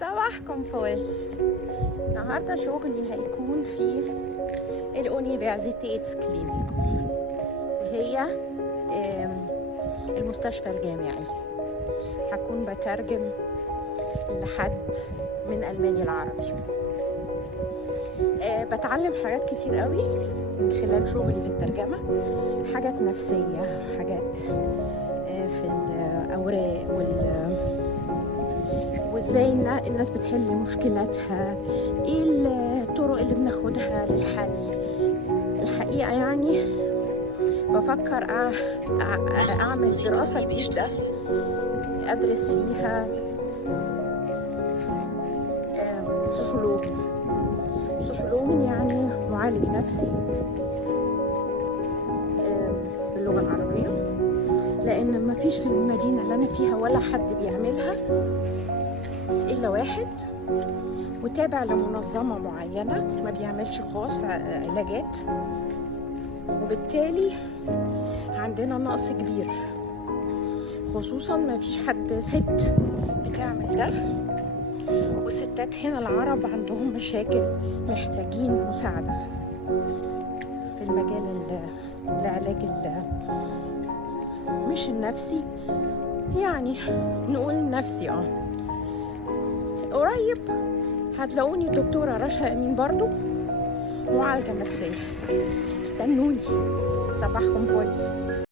صباحكم فل. النهارده شغلي هيكون في الأونيفرسيتيتس كلينيكوم، وهي المستشفى الجامعي. هكون بترجم لحد من ألماني العربي. بتعلم حاجات كتير قوي من خلال شغلي في الترجمة، حاجات نفسية، حاجات في الأوراق وازاي الناس بتحل مشكلاتها، ايه الطرق اللي بناخدها للحل. الحقيقة يعني بفكر اعمل دراسة جديدة ادرس فيها سوشيولوج، يعني معالج نفسي باللغة العربية، لان ما فيش في المدينة اللي انا فيها ولا حد بيعملها الا واحد، وتابع لمنظمة معينة، ما بيعملش خاص علاجات، وبالتالي عندنا نقص كبير، خصوصا ما فيش حد ست بتعمل ده. والستات هنا العرب عندهم مشاكل، محتاجين مساعدة في المجال العلاج مش النفسي، يعني نقول النفسي. قريب هتلاقوني دكتورة رشا أمين برضو، معالجة نفسية. استنوني. صباحكم فل.